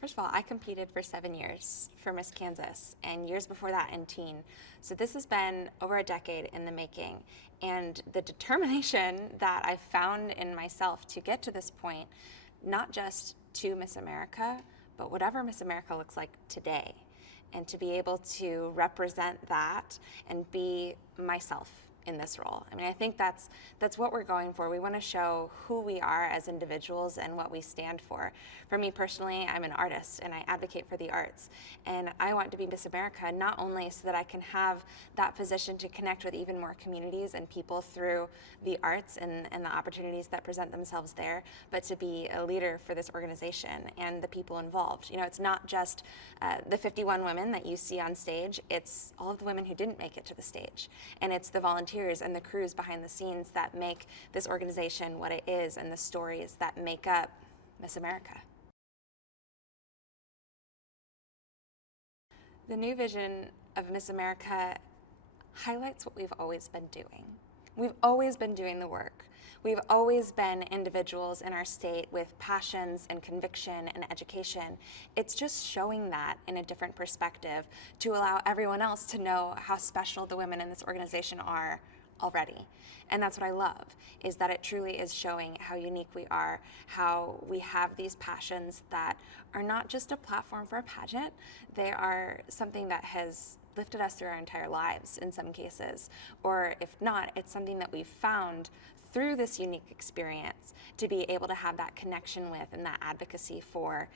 First of all, I competed for 7 years for Miss Kansas, and years before that in teen. So this has been over a decade in the making. And the determination that I found in myself to get to this point, not just to Miss America, but whatever Miss America looks like today. And to be able to represent that and be myself in this role. I mean, I think that's what we're going for. We want to show who we are as individuals and what we stand for. For me personally, I'm an artist and I advocate for the arts. And I want to be Miss America not only so that I can have that position to connect with even more communities and people through the arts and the opportunities that present themselves there, but to be a leader for this organization and the people involved. You know, it's not just the 51 women that you see on stage, it's all of the women who didn't make it to the stage. And it's the volunteers and the crews behind the scenes that make this organization what it is and the stories that make up Miss America. The new vision of Miss America highlights what we've always been doing. We've always been doing the work. We've always been individuals in our state with passions and conviction and education. It's just showing that in a different perspective to allow everyone else to know how special the women in this organization are already. And that's what I love, is that it truly is showing how unique we are, how we have these passions that are not just a platform for a pageant, they are something that has lifted us through our entire lives in some cases. Or if not, it's something that we've found through this unique experience to be able to have that connection with and that advocacy for.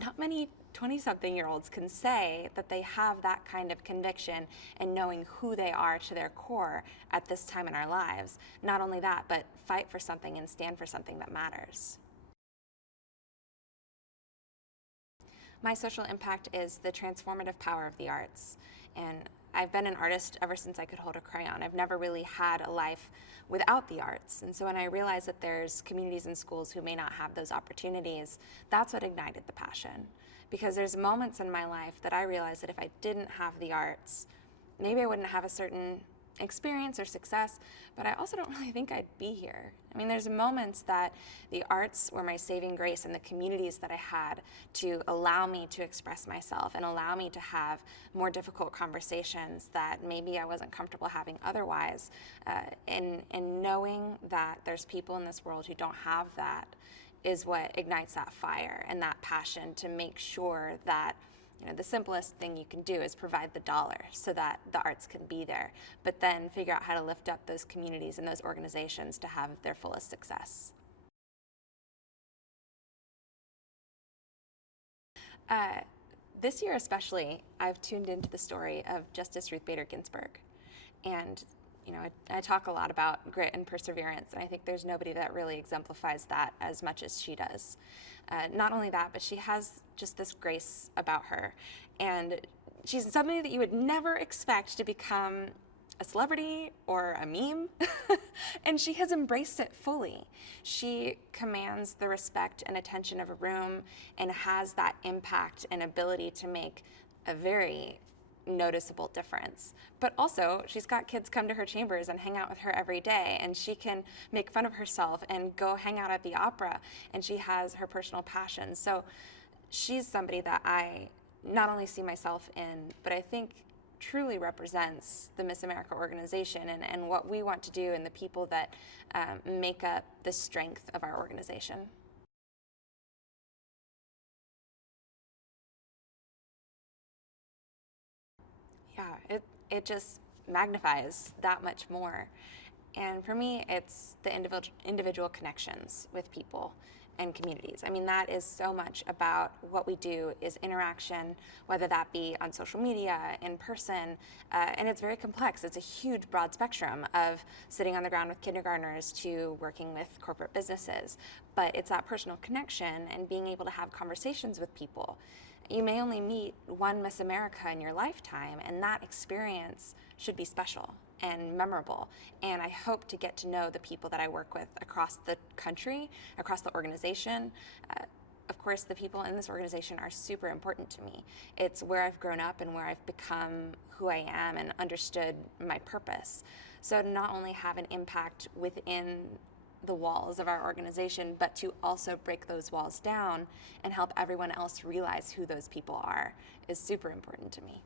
Not many 20-something-year-olds can say that they have that kind of conviction and knowing who they are to their core at this time in our lives. Not only that, but fight for something and stand for something that matters. My social impact is the transformative power of the arts. And I've been an artist ever since I could hold a crayon. I've never really had a life without the arts. And so when I realized that there's communities and schools who may not have those opportunities, that's what ignited the passion. Because there's moments in my life that I realized that if I didn't have the arts, maybe I wouldn't have a certain experience or success, but I also don't really think I'd be here. I mean, there's moments that the arts were my saving grace and the communities that I had to allow me to express myself and allow me to have more difficult conversations that maybe I wasn't comfortable having otherwise. And knowing that there's people in this world who don't have that is what ignites that fire and that passion to make sure that the simplest thing you can do is provide the dollar so that the arts can be there, but then figure out how to lift up those communities and those organizations to have their fullest success. This year especially, I've tuned into the story of Justice Ruth Bader Ginsburg. And I talk a lot about grit and perseverance, and I think there's nobody that really exemplifies that as much as she does. Not only that, but she has just this grace about her. And she's somebody that you would never expect to become a celebrity or a meme, and she has embraced it fully. She commands the respect and attention of a room and has that impact and ability to make a very noticeable difference. But also, she's got kids come to her chambers and hang out with her every day, and she can make fun of herself and go hang out at the opera, and she has her personal passions. So she's somebody that I not only see myself in, but I think truly represents the Miss America organization and what we want to do and the people that make up the strength of our organization. Yeah, it just magnifies that much more. And for me, it's the individual connections with people and communities. I mean, that is so much about what we do is interaction, whether that be on social media, in person, and it's very complex. It's a huge, broad spectrum of sitting on the ground with kindergartners to working with corporate businesses. But it's that personal connection and being able to have conversations with people. You may only meet one Miss America in your lifetime, and that experience should be special and memorable. And I hope to get to know the people that I work with across the country, across the organization. Of course, the people in this organization are super important to me. It's where I've grown up and where I've become who I am and understood my purpose. So to not only have an impact within the walls of our organization, but to also break those walls down and help everyone else realize who those people are is super important to me.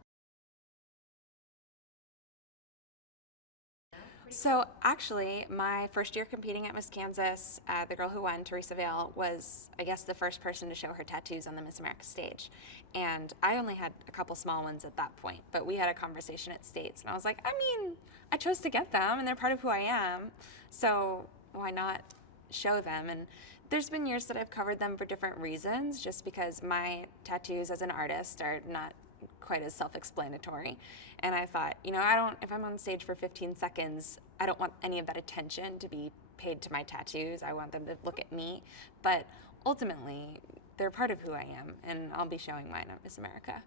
So actually, my first year competing at Miss Kansas, the girl who won, Teresa Vale, was, I guess, the first person to show her tattoos on the Miss America stage. And I only had a couple small ones at that point, but we had a conversation at States, and I was like, I mean, I chose to get them, and they're part of who I am, so why not show them? And there's been years that I've covered them for different reasons, just because my tattoos as an artist are not quite as self-explanatory. And I thought, if I'm on stage for 15 seconds, I don't want any of that attention to be paid to my tattoos. I want them to look at me. But ultimately, they're part of who I am, and I'll be showing mine at Miss America.